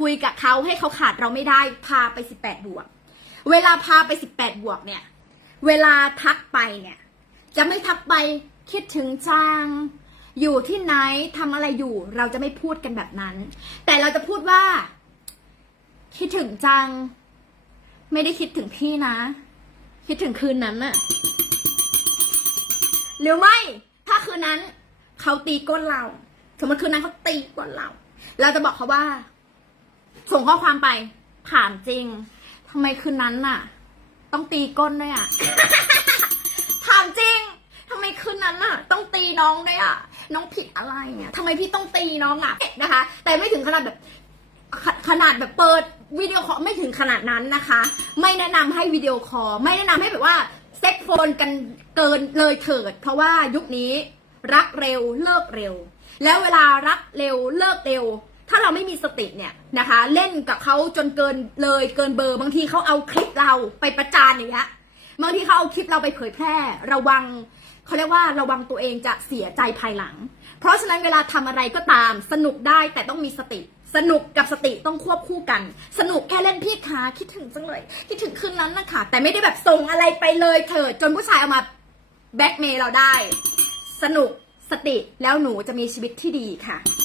คุยกับเขาให้เขาขาดเราไม่ได้ พาไปสิบแปดบวก เวลาพาไปสิบแปดบวกเนี่ย เวลาทักไปเนี่ย จะไม่ทักไปคิดถึงจัง อยู่ที่ไหนทำอะไรอยู่ เราจะไม่พูดกันแบบนั้น แต่เราจะพูดว่า คิดถึงจัง ไม่ได้คิดถึงพี่นะ คิดถึงคืนนั้นน่ะหรือไม่ ถ้าคืนนั้น เขาตีก้นเรา สมมติคืนนั้นเขาตีก้นเรา เราจะบอกเขาว่า ส่งข้อความไปถามจริงทำไมคืนนั้นน่ะ ต้องตีก้นด้วยอะ ถามจริงทำไมคืนนั้นน่ะ ต้องตีน้องด้วยอะ น้องผิดอะไรเนี่ยทำไมพี่ต้องตีน้องอะนะคะ แต่ไม่ถึงขนาดแบบขขนาดแบบเปิดวิดีโอคอลไม่ถึงขนาดนั้นนะคะ ไม่แนะนำให้วิดีโอคอลไม่แนะนำให้แบบว่าเซ็กโฟนกันเกินเลยเถิด เพราะว่ายุคนี้รักเร็วเลิกเร็ว แล้วเวลารักเร็วเลิกเร็ว เราไม่มีสติเนี่ยนะคะ เล่นกับเขาจนเกินเลยเกินเบอร์ บางทีเขาเอาคลิปเราไปประจานอย่างเงี้ยบางทีเขาเอาคลิปเราไปเผยแพร่ ระวังเขาเรียกว่าระวังตัวเองจะเสียใจภายหลัง เพราะฉะนั้นเวลาทำอะไรก็ตาม สนุกได้แต่ต้องมีสติ สนุกกับสติต้องควบคู่กัน สนุกแค่เล่นพี่คะคิดถึงจังเลย คิดถึงคืนนั้นนะคะแต่ไม่ได้แบบส่งอะไรไปเลยเถิดจนผู้ชายเอามาแบ็กเมย์เราได้ สนุกสติแล้วหนูจะมีชีวิตที่ดีค่ะ